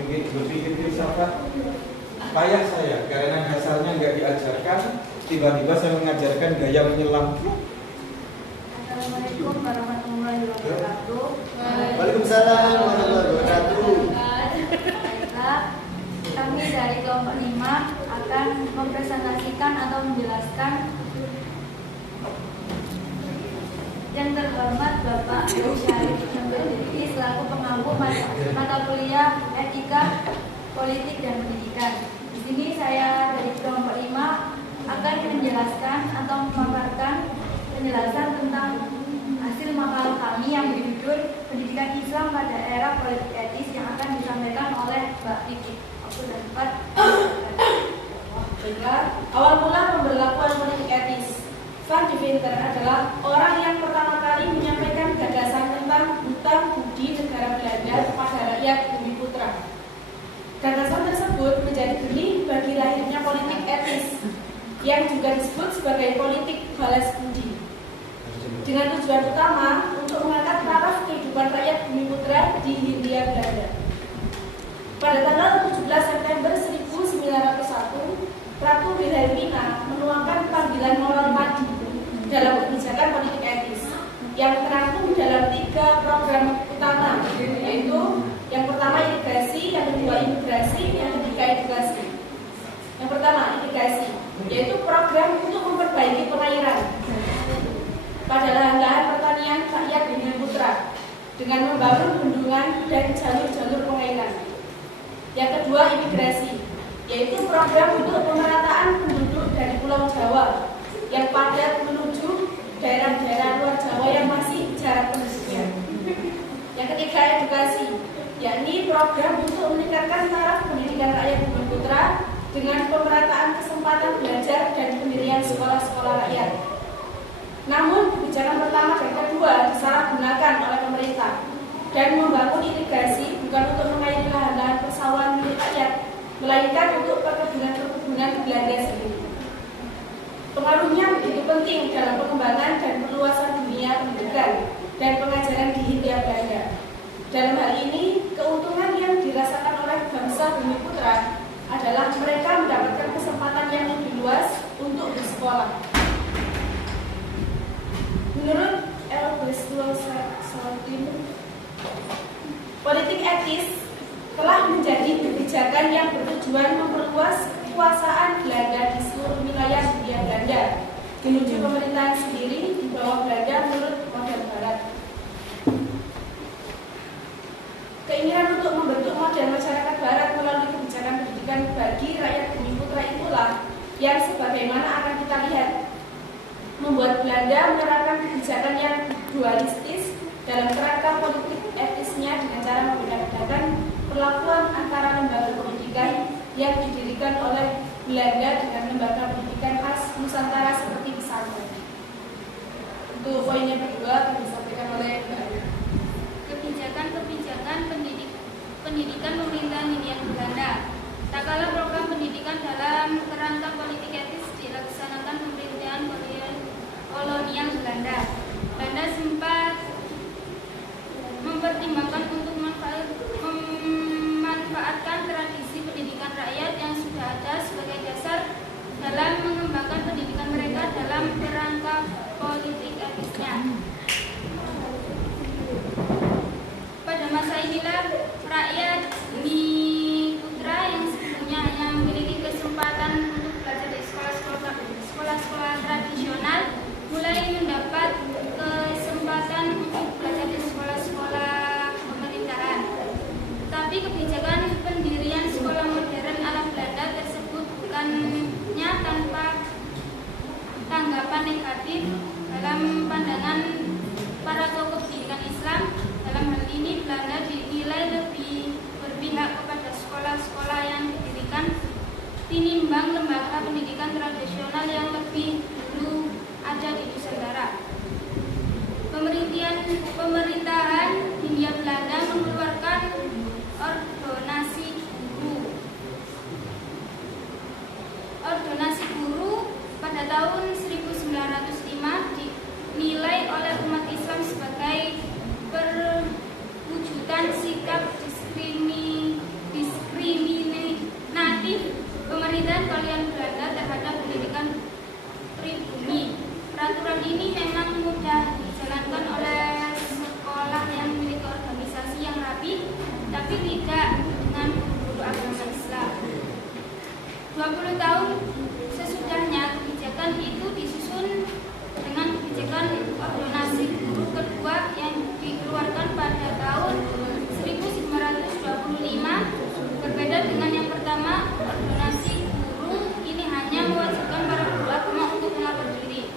berpikir filsafat kayak saya, karena dasarnya nggak diajarkan, tiba-tiba saya mengajarkan gaya menyelam. Assalamualaikum warahmatullahi wabarakatuh. Waalaikumsalam warahmatullahi wabarakatuh. Baiklah, kami dari kelompok 5 akan mempresentasikan atau menjelaskan yang terhormat Bapak Syarif Syamsuddin selaku pengampu mata kuliah Etika Politik dan Pendidikan. Di sini saya dari kelompok 5 akan menjelaskan atau memaparkan penjelasan tentang hasil makalah kami yang berjudul Pendidikan Islam pada Era Politik Etis yang akan disampaikan oleh Mbak Vicky. Aku dapat. Baiklah, awal mula pemberlakuan politik etis. Van Deventer adalah orang yang pertama kali menyampaikan gagasan tentang hutang budi negara Belanda kepada rakyat bumi putra. Gagasan tersebut menjadi benih bagi lahirnya politik etis yang juga disebut sebagai politik balas budi, dengan tujuan utama untuk mengangkat taraf kehidupan rakyat bumi putra di Hindia Belanda. Pada tanggal 17 September 1901, Ratu Wilhelmina menuangkan panggilan moral padi dalam kebijakan politik etis yang terangkum dalam 3 program utama, yaitu yang pertama irigasi, yang kedua imigrasi, yang ketiga edukasi. Yang pertama irigasi, yaitu program untuk memperbaiki pengairan pada lahan-lahan pertanian rakyat bumi putra dengan membangun bendungan dan jalur-jalur pengairan. Yang kedua imigrasi, yaitu program untuk pemerataan penduduk dari Pulau Jawa yang padat menuju daerah-daerah luar Jawa yang masih jarang penduduknya. Yang ketiga edukasi, yakni program untuk meningkatkan taraf pendidikan rakyat bumi putra dengan pemerataan kesempatan belajar dan pendirian sekolah-sekolah rakyat. Namun kebijakan pertama dan kedua disalahgunakan oleh pemerintah dan membangun irigasi bukan untuk mengairi lahan-lahan persawahan milik rakyat, melainkan untuk perkebunan Belanda sendiri. Pengaruhnya begitu penting dalam pengembangan dan perluasan dunia pendidikan dan pengajaran di Hindia Belanda. Dalam hal ini, keuntungan yang dirasakan oleh bangsa bumi putra adalah mereka mendapatkan kesempatan yang lebih luas untuk bersekolah. Menurut L. politik etis telah menjadi kebijakan yang bertujuan memperluas kekuasaan Belanda di seluruh wilayah Hindia Belanda menuju pemerintahan sendiri di bawah Belanda menurut model Barat. Keinginan untuk membentuk model masyarakat Barat melalui kebijakan pendidikan bagi rakyat bumi putra itulah yang sebagaimana akan kita lihat membuat Belanda menerapkan kebijakan yang dualistis dalam kerangka politik etisnya dengan cara membedakan perlakuan antara lembaga pendidikan yang didirikan oleh Belanda dengan lembaga pendidikan khas Nusantara seperti pesantren. Untuk poin yang kedua akan disampaikan oleh Mbak Ayu. Kebijakan pendidikan pemerintahan Hindia Belanda. Tak kala program pendidikan dalam kerangka politik etis dilaksanakan pemerintahan kolonial Belanda. Belanda sempat mempertimbangkan untuk memanfaatkan tradisi pendidikan rakyat yang sudah ada sebagai dasar dalam mengembangkan pendidikan mereka dalam kerangka politik etisnya. Pada masa inilah rakyat bumi putra yang sebelumnya hanya memiliki kesempatan untuk belajar di sekolah-sekolah tradisional mulai mendapat kesempatan untuk belajar di sekolah-sekolah pemerintahan. Tapi kebijakan pendirian sekolah modern ala Belanda tersebut bukannya tanpa tanggapan negatif dalam pandangan para tokoh pendidikan Islam. Dalam hal ini Belanda dinilai lebih berpihak kepada sekolah-sekolah yang didirikan tinimbang lembaga pendidikan tradisional yang lebih dulu ada di Nusantara. Pemerintahan Hindia Belanda mengeluarkan ordonasi guru pada tahun 1905 dinilai oleh umat Islam sebagai perwujudan tapi tidak dengan guru agama Islam. 20 tahun sesudahnya kebijakan itu disusun dengan kebijakan ordonasi guru kedua yang dikeluarkan pada tahun 1925. Berbeda dengan yang pertama, ordonasi guru ini hanya mewajibkan para guru agama untuk melapor diri.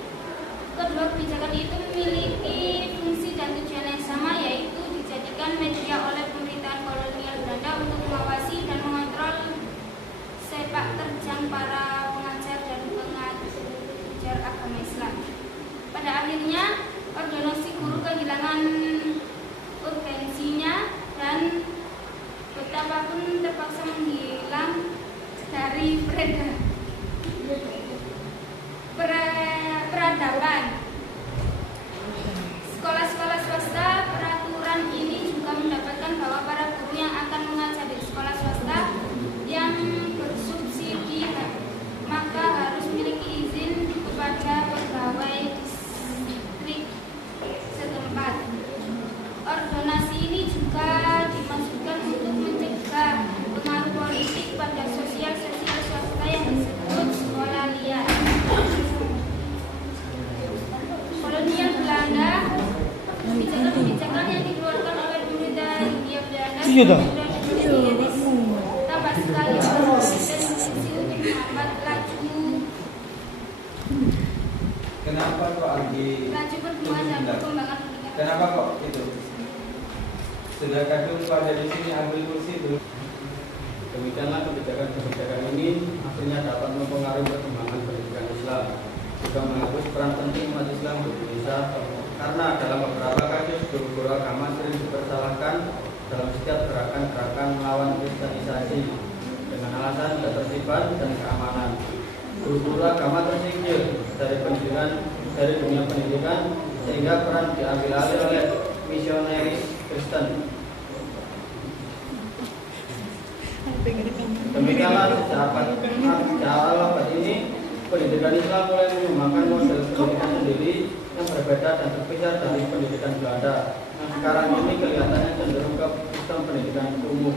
Kedua kebijakan itu memiliki fungsi dan tujuan yang sama, yaitu dijadikan media oleh pemerintahan kolonial Belanda untuk mengawasi dan mengontrol sepak terjang para pengajar dan pengajar agama Islam. Pada akhirnya, ordonasi guru kehilangan urgensinya dan betapapun terpaksa menghilang dari peradaban. Sekolah-sekolah swasta, peraturan ini juga mendapatkan bahwa para guru yang akan mengajar di sekolah swasta yang bersubsidi maka harus memiliki izin kepada pegawai distrik setempat. Ordonasi ini juga dimaksudkan untuk mencegah pengaruh politik pada sosial-sosial swasta yang disebut sekolah liar. Kolonial Belanda, kebijakan-kebijakan yang dikeluarkan oleh pemerintah Hindia Belanda tampak sekali berpotensi untuk menghambat laju perkembangan dan perkembangan pendidikan. Kenapa kok itu? Sudah kadung pada di sini ambil kursi dulu. Demikianlah kebijakan-kebijakan ini akhirnya dapat mempengaruhi perkembangan pendidikan Islam, juga menghapus peran penting umat Islam di Indonesia, karena dalam beberapa kasus guru-guru agama sering dipersalahkan dalam setiap gerakan-gerakan melawan kristenisasi dengan alasan ketertiban dan keamanan. Guru-guru agama tersingkir dari dunia pendidikan sehingga peran diambil alih oleh misionaris Kristen. Demikianlah sejak abad ini pendidikan Islam mulai mengembangkan model pendidikan sendiri yang berbeda dan terpisah dari pendidikan Belanda. Yang sekarang ini kelihatannya cenderung ke sistem pendidikan umum.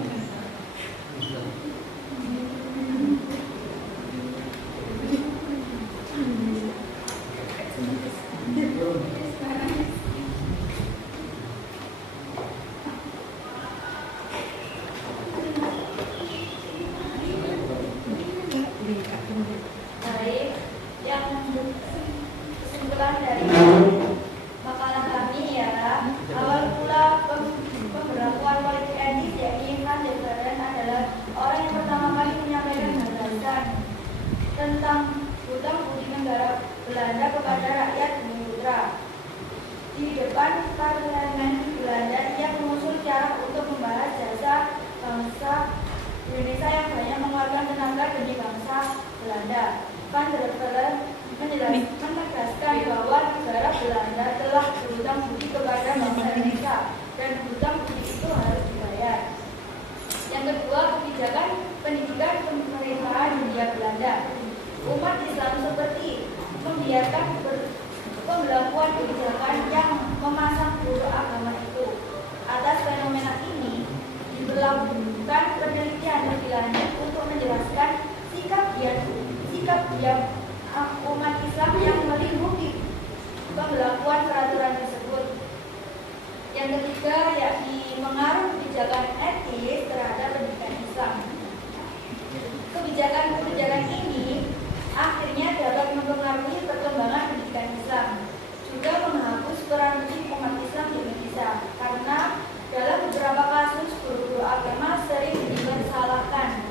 Baik, yang kesimpulan dari makalah kami ialah awal mula pemberlakuan politik etis yakni Van der Bellen adalah orang yang pertama kali menyampaikan gagasan tentang hutang budi negara Belanda kepada rakyat Bumi Putra. Di depan parlemen Belanda, ia mengusul cara untuk membahas jasa bangsa Indonesia yang banyak mengeluarkan tenaga demi bangsa Belanda. Van der Bellen menegaskan bahwa negara Belanda telah berhutang budi kepada bangsa Indonesia dan hutang budi itu harus dibayar. Yang kedua, kebijakan pendidikan pemerintahan Hindia Belanda. Umat Islam seperti membiarkan pemberlakuan kebijakan yang memasang guru agama itu. Atas fenomena ini diberlakukan penelitian lebih lanjut untuk menjelaskan sikap diam umat Islam yang melindungi pemberlakuan peraturan tersebut. Yang ketiga, yakni mengaruh kebijakan etis terhadap pendidikan Islam. Kebijakan ini akhirnya dapat mempengaruhi perkembangan pendidikan Islam, juga menghapus peran penting umat Islam di Indonesia, karena dalam beberapa kasus guru-guru agama sering dipersalahkan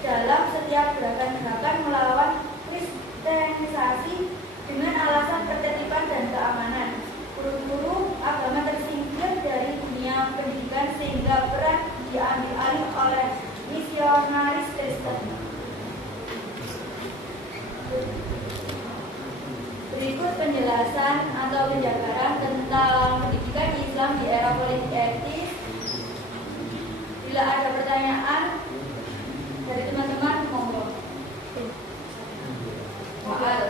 dalam setiap gerakan-gerakan melawan kristenisasi dengan alasan ketertiban dan keamanan. Guru-guru agama tersingkir dari dunia pendidikan sehingga peran diambil alih oleh misionaris Kristen. Berikut penjelasan atau penjabaran tentang pendidikan Islam di era politik etis. Bila ada pertanyaan dari teman-teman, monggo. Soal.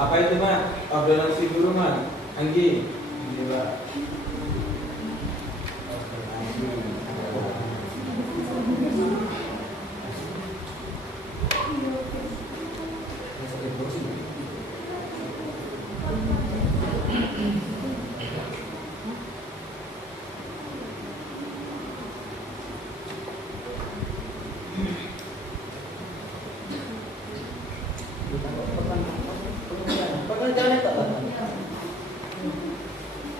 Apa itu Mak? Ordonansi guru Mak. Anggi. Ini Pak. Pengertiannya tak apa?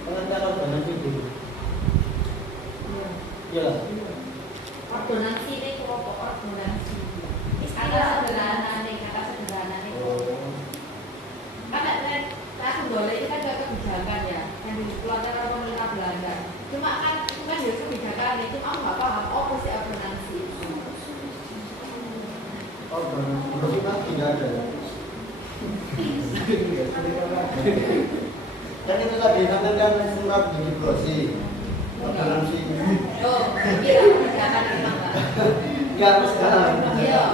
Pengertian ordonansi dulu. Iya lah. Ordonansi ini kelompok ordonansi. Kata sederhana nih. Kan langsung boleh itu kan kebijakan ya yang dikeluarkan oleh pemerintah Belanda. Cuma kan itu kan ya kebijakan itu aku nggak paham apa sih ordonansi. Ordonansi berarti kan tidak ada. Kan itu tadi nanti kan surat dari Brosi. Ordonansi. Oh, iya kebijakan memang Pak. Enggak sekarang. Iya.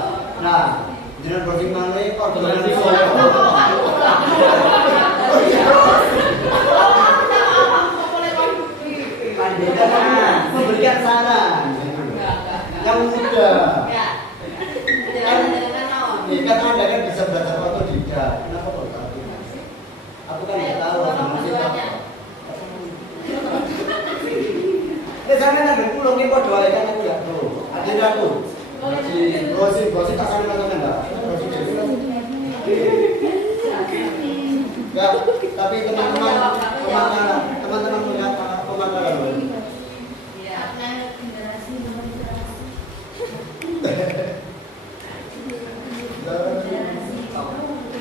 Nah, jeneng Brosi mana ordonansi memberikan saran yang mudah. Kan Anda kan bisa belajar otodidak. Kenapa kok tahu? Aku kan nggak tahu ordonansi apa. Sampai nanti pulang ini kok doa kan aku ya bro. Ada aku. Brosi tak sampai nonton enggak? Enggak, tapi teman-teman melihat pemakaran. Iya.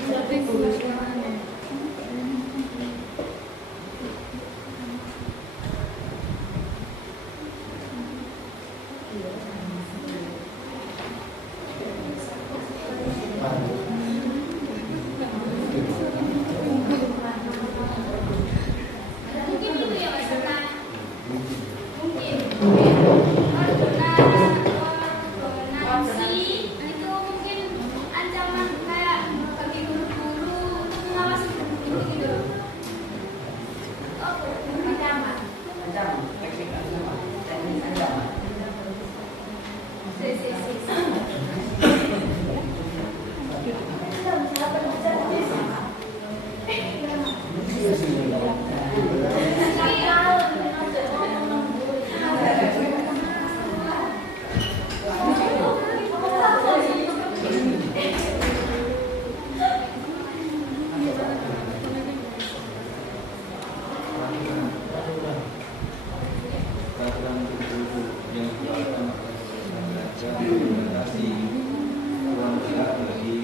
Generasi Mungkin itu ya Mas Karena mungkin ordonansi itu mungkin ancaman kayak bagi guru-guru untuk mengawasi guru gitu. Oh, ancaman. Teknik ancaman. Peraturan guru yang dikeluarkan belajar implementasi ruang gerak bagi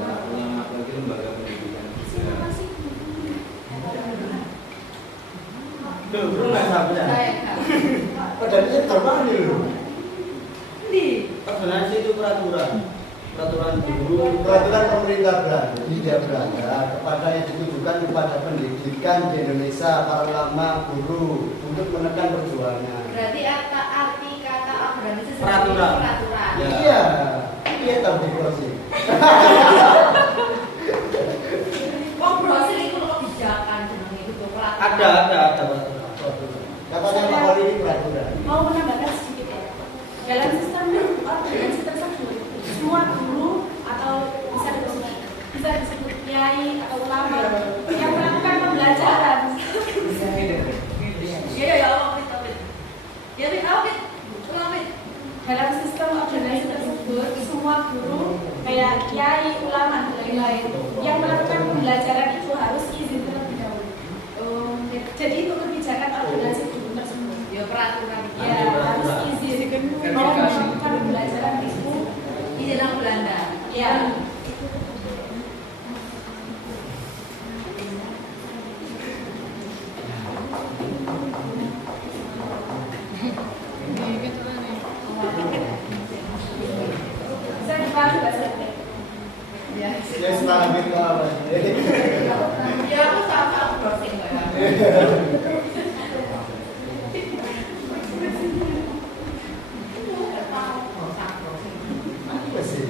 ulama bagi lembaga pendidikan juga. Duh, bro nggak sabar. Padahal itu terbang nih loh. Ordonansi itu peraturan guru. Peraturan pemerintah Belanda, tidak Belanda, kepada yang ditujukan kepada pendidikan di Indonesia, para ulama, guru, untuk menekan perjuangan. Berarti arti kata ordonansi Peraturan. peraturan. Ya. Iya tahu di Brosi. Oh, Brosi itu kebijakan jenenge itu peraturan. Ada peraturan. Katanya Pak Wali ini peraturan. Mau menambahkan sedikit ya. Dalam sistem ordonansi tersebut, semua guru atau bisa disebut kiai atau ulama yang melakukan pembelajaran. Dalam sistem ordonansi tersebut, semua guru kayak kiai, ulama dan lain-lain yang melakukan pembelajaran itu harus izin terlebih dahulu. Jadi itu kebijakan ordonansi guru tersebut. Ya peraturan. Ya, harus izin mau melakukan pembelajaran itu Izin Belanda. ya. Saya dipahami bahasa Inggris. Ya. Ya sekarang kita apa? Ya aku sama browsing Mbak. Apa sih?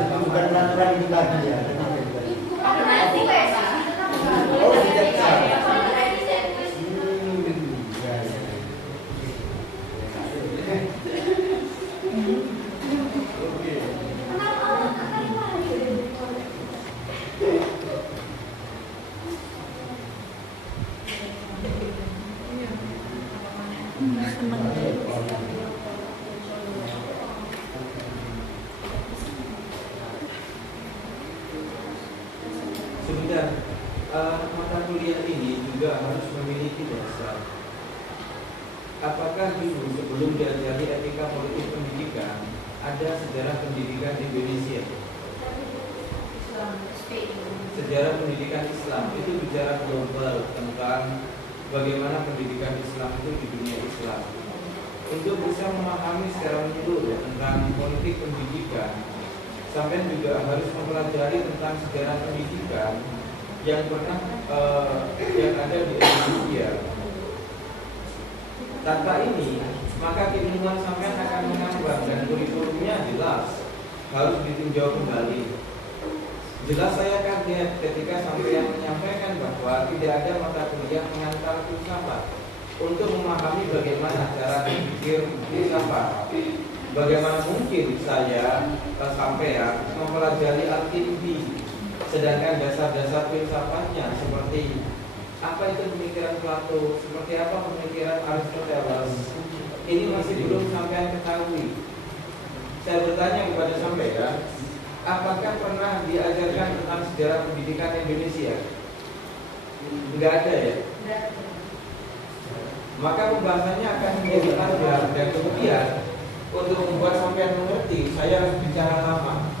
jadi bukan peraturan itu tadi ya. Oh, tidak bisa. Sebentar, mata kuliah ini juga harus memiliki dasar. Apakah dulu sebelum diajari etika politik pendidikan ada sejarah pendidikan Indonesia? Sejarah pendidikan Islam itu bicara global tentang bagaimana pendidikan Islam itu di dunia Islam. Untuk bisa memahami secara menyeluruh tentang politik pendidikan, sampai juga harus mempelajari tentang sejarah pendidikan yang pernah yang ada di Indonesia. Tanpa ini, maka keilmuan sampean akan mengambang dan kurikulumnya jelas harus ditinjau kembali. Jelas saya kaget ketika sampean menyampaikan bahwa tidak ada mata kuliah mengantar filsafat untuk memahami bagaimana cara berpikir filsafat. Bagaimana mungkin saya sampean mempelajari Al-Kindi, sedangkan dasar-dasar filsafatnya seperti apa itu pemikiran Plato, seperti apa pemikiran Aristoteles, ini masih belum sampean ketahui. Saya bertanya kepada sampean, apakah pernah diajarkan tentang sejarah pendidikan Indonesia? Enggak ada ya? Maka pembahasannya akan menjadi panjang dan kemudian untuk membuat sampean mengerti, saya harus bicara lama.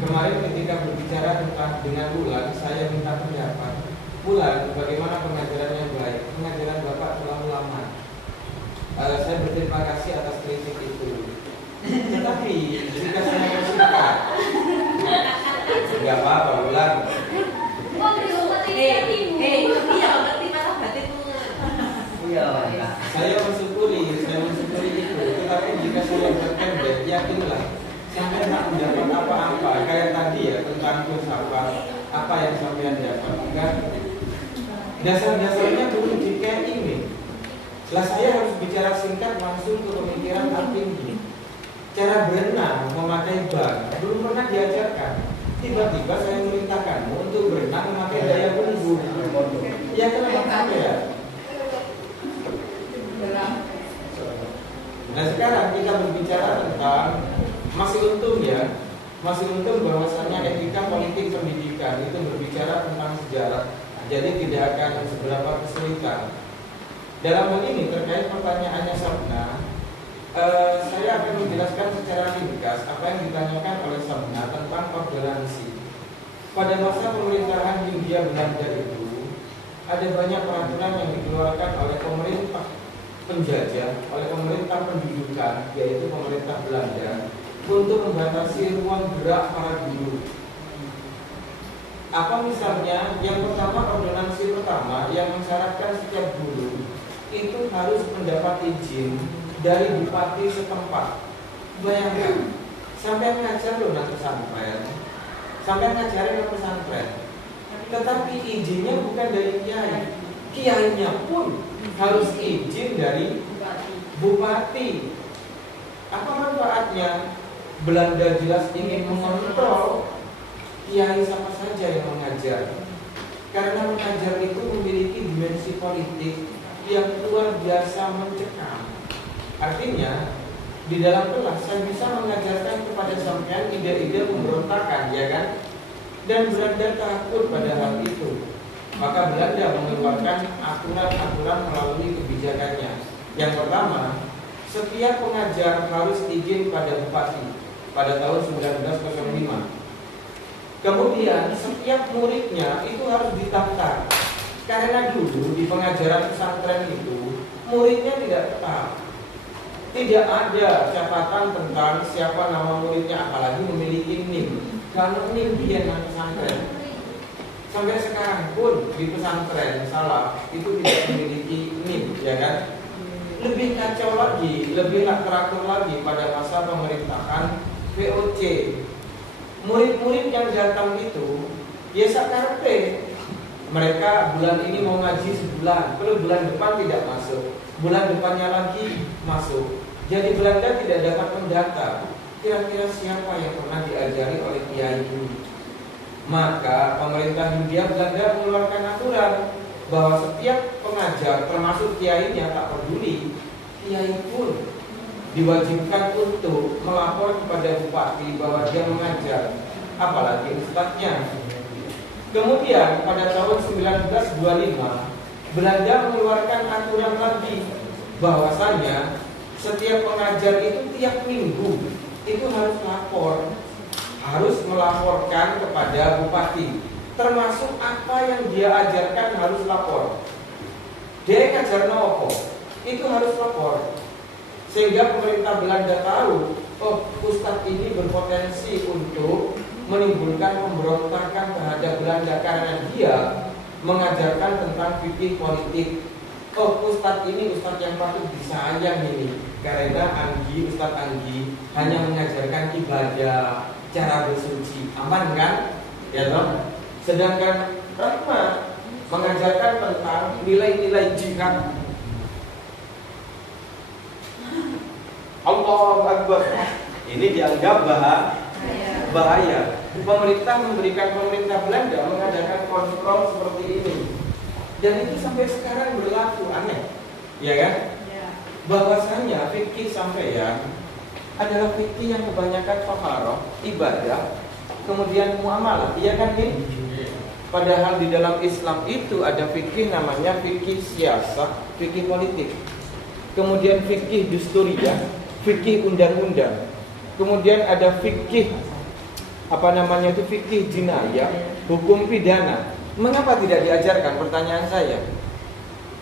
Kemarin ketika berbicara tentang dengan Bulan, saya minta pendapat. Bulan, bagaimana pengajaran yang baik? Pengajaran Bapak terlalu lama. Saya berterima kasih atas kritik itu. Tetapi jika saya bersingkat, nggak apa-apa Bulan. Saya mensyukuri itu. Tetapi jika saya berpendek, yakinlah sampai tak mendapat apa-apa. Kayak tadi ya tentang filsafat, apa yang sampean dapat? Enggak. Dasar-dasarnya belum kayak ini. Lah saya harus bicara singkat langsung ke pemikiran Al-Kindi. Cara berenang memakai ban belum pernah diajarkan. Tiba-tiba saya memerintahkanmu untuk berenang memakai daya punggung. Ya kenapa sampai ya? Nah sekarang kita berbicara tentang masih untung bahwasannya etika politik pendidikan itu berbicara tentang sejarah. Jadi tidak akan seberapa kesulitan. Dalam hal ini terkait pertanyaannya Sabna, saya akan menjelaskan secara ringkas apa yang ditanyakan oleh Sabna tentang ordonansi. Pada masa pemerintahan Hindia Belanda itu ada banyak peraturan yang dikeluarkan oleh pemerintah penjajah, oleh pemerintah pendudukan, yaitu pemerintah Belanda, untuk membatasi ruang gerak para guru. Apa misalnya? Yang pertama, ordonansi pertama yang mensyaratkan setiap guru itu harus mendapat izin dari bupati setempat. Bayangkan, sampai ngajar loh nanti pesantren, sampai ngajarin ke pesantren, tetapi izinnya bukan dari kiai, kiainya pun harus izin dari bupati. Apa manfaatnya? Belanda jelas ingin mengontrol kiai siapa saja yang mengajar, karena mengajar itu memiliki dimensi politik yang luar biasa mencekam. Artinya di dalam kelas saya bisa mengajarkan kepada sampean ide-ide pemberontakan, ya kan? Dan Belanda takut pada hal itu. Maka Belanda mengeluarkan aturan-aturan melalui kebijakannya. Yang pertama, setiap pengajar harus izin pada bupati pada tahun 1905. Kemudian setiap muridnya itu harus didaftar. Karena dulu di pengajaran pesantren itu muridnya tidak tetap. Tidak ada catatan tentang siapa nama muridnya, apalagi memiliki NIM. Kalau NIM dia yang pesantren. Sampai sekarang pun di pesantren salah itu tidak memiliki NIM, ya kan? Lebih kacau lagi, lebih tak teratur lagi pada masa pemerintahan VOC. murid-murid yang datang itu ya sakarpe. Mereka bulan ini mau ngaji sebulan, kalau bulan depan tidak masuk, bulan depannya lagi masuk. Jadi Belanda tidak dapat mendata kira-kira siapa yang pernah diajari oleh kiai ini. Maka pemerintah Hindia Belanda mengeluarkan aturan bahwa setiap pengajar, termasuk kiainya, tak peduli, kiai pun diwajibkan untuk melapor kepada bupati bahwa dia mengajar, apalagi ustadznya. Kemudian pada tahun 1925 Belanda mengeluarkan aturan lagi bahwasanya setiap pengajar itu tiap minggu itu harus lapor, harus melaporkan kepada bupati, termasuk apa yang dia ajarkan harus lapor. Dia ngajar nopo itu harus lapor, sehingga pemerintah Belanda tahu, oh ustadz ini berpotensi untuk menimbulkan pemberontakan terhadap Belanda karena dia mengajarkan tentang fikih politik. Oh ustadz ini ustadz yang patut disayang ini, karena Ustadz Anggi hanya mengajarkan ibadah, cara bersuci, aman kan? Ya toh? Sedangkan Rahmat mengajarkan tentang nilai-nilai jihad. Allahu Akbar. Ini dianggap bahaya. Pemerintah Belanda mengadakan kontrol seperti ini, dan itu sampai sekarang berlaku. Aneh, ya kan? Bahwasanya fikih sampeyan adalah fikih yang kebanyakan toharoh, ibadah, kemudian muamalah, iya kan ini? Padahal di dalam Islam itu ada fikih namanya fikih siasah, fikih politik, kemudian fikih dusturiyah, fikih undang-undang, kemudian ada fikih fikih jinayah, hukum pidana. Mengapa tidak diajarkan? Pertanyaan saya.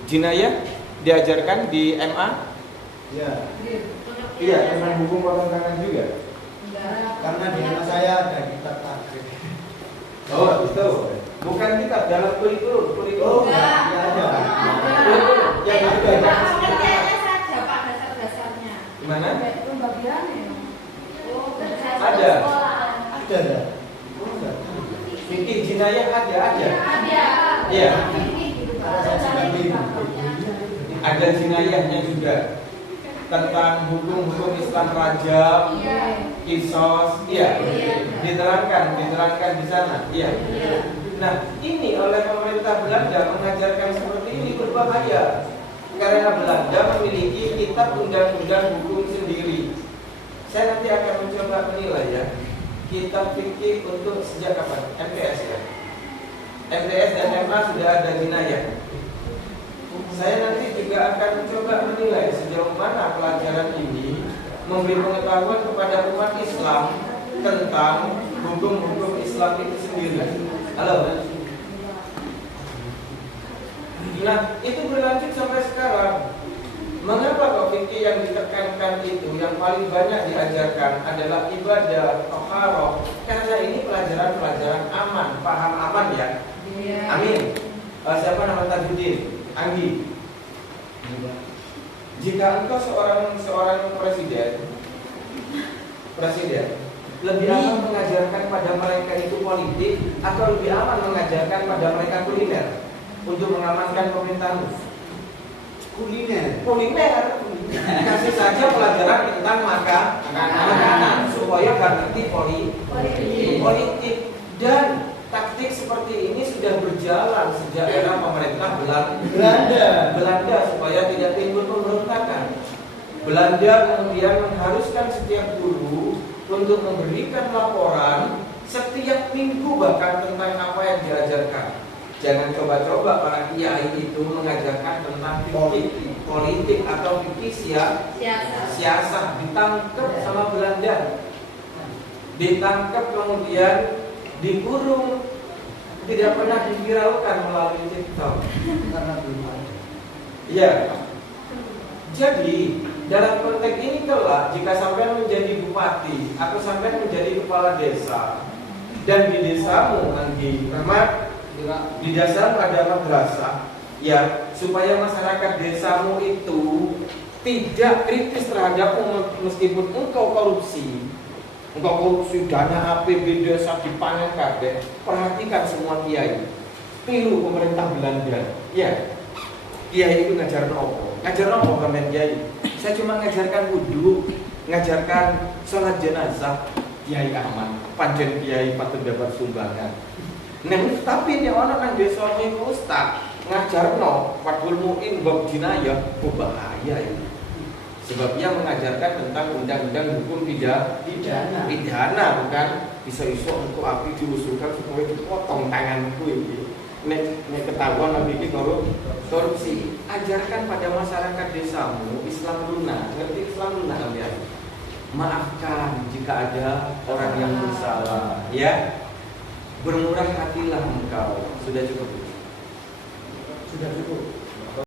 Jinayah diajarkan di MA? Ya. Iya, emang hukum potong tangan juga. Karena di rumah saya ada kitab takrib. Oh, itu. Bukan kitab, dalam kurikulum. Oh, ya ada. Yang ada. Pengertiannya saja Pak, dasar-dasarnya. Gimana? Pembagiannya. Ada. Ada. Fikih jinayah ada. Ada. Iya. Ada. Ada jinayahnya juga. Tentang hukum-hukum Islam rajam, kisos, iya. Diterangkan di sana, iya. Nah, ini oleh pemerintah Belanda mengajarkan seperti ini berbahaya. Karena Belanda memiliki kitab undang-undang hukum sendiri. Saya nanti akan mencoba menilai ya, kitab fikih untuk sejak kapan? MTS ya. MTS dan MA sudah ada jinayah. Saya nanti juga akan mencoba menilai sejauh mana pelajaran ini memberi pengetahuan kepada umat Islam tentang hukum-hukum Islam itu sendiri. Halo. Nah, itu berlanjut sampai sekarang. Mengapa kok fikih yang ditekankan itu yang paling banyak diajarkan adalah ibadah, taharah? Karena ini pelajaran-pelajaran aman, paham aman ya. Amin. Siapa nama Tajuddin? Anggi. Jika engkau seorang presiden, lebih aman mengajarkan pada mereka itu politik atau lebih aman mengajarkan pada mereka kuliner untuk mengamankan pemerintahan? Kuliner. Kasih saja pelajaran tentang makanan supaya gak ngerti politik. Dan taktik seperti ini sudah berjalan sejak era pemerintah Belanda supaya tidak timbul pemberontakan. Belanda kemudian mengharuskan setiap guru untuk memberikan laporan setiap minggu bahkan tentang apa yang diajarkan. Jangan coba-coba para kiai itu mengajarkan tentang fikih politik atau fikih siasah. Ditangkap sama Belanda, ditangkap kemudian dikurung, tidak pernah diviralkan melalui TikTok karena belum ada. Iya. Jadi dalam konteks ini kelak jika sampai menjadi bupati atau sampai menjadi kepala desa dan di desamu nanti di dasar ada madrasah, ya supaya masyarakat desamu itu tidak kritis terhadapmu meskipun engkau korupsi, Engkau korupsi dana APBD desa dipanen kabeh. Perhatikan semua kiai. Tiru pemerintah Belanda. Ya. Kiai itu ngajarin apa? Ngajarin apa kamen kiai? Saya cuma ngajarkan wudhu, ngajarkan sholat jenazah. Kiai aman. Panjen kiai patut dapat sumbangan. Nah, tapi ini orang nang desa iki ustaz ngajarno Fadhul Muin bab jinayah, bahaya ini. Sebab ia mengajarkan tentang undang-undang hukum pidana, bukan bisa-iso untuk api diusulkan supaya dipotong tanganku ini. Nek ketahuan lagi ini korupsi. Ajarkan pada masyarakat desamu Islam lunak. Ngerti Islam lunak ya? Maafkan jika ada orang yang bersalah, ya. Bermurah hatilah engkau. Sudah cukup. Sudah cukup.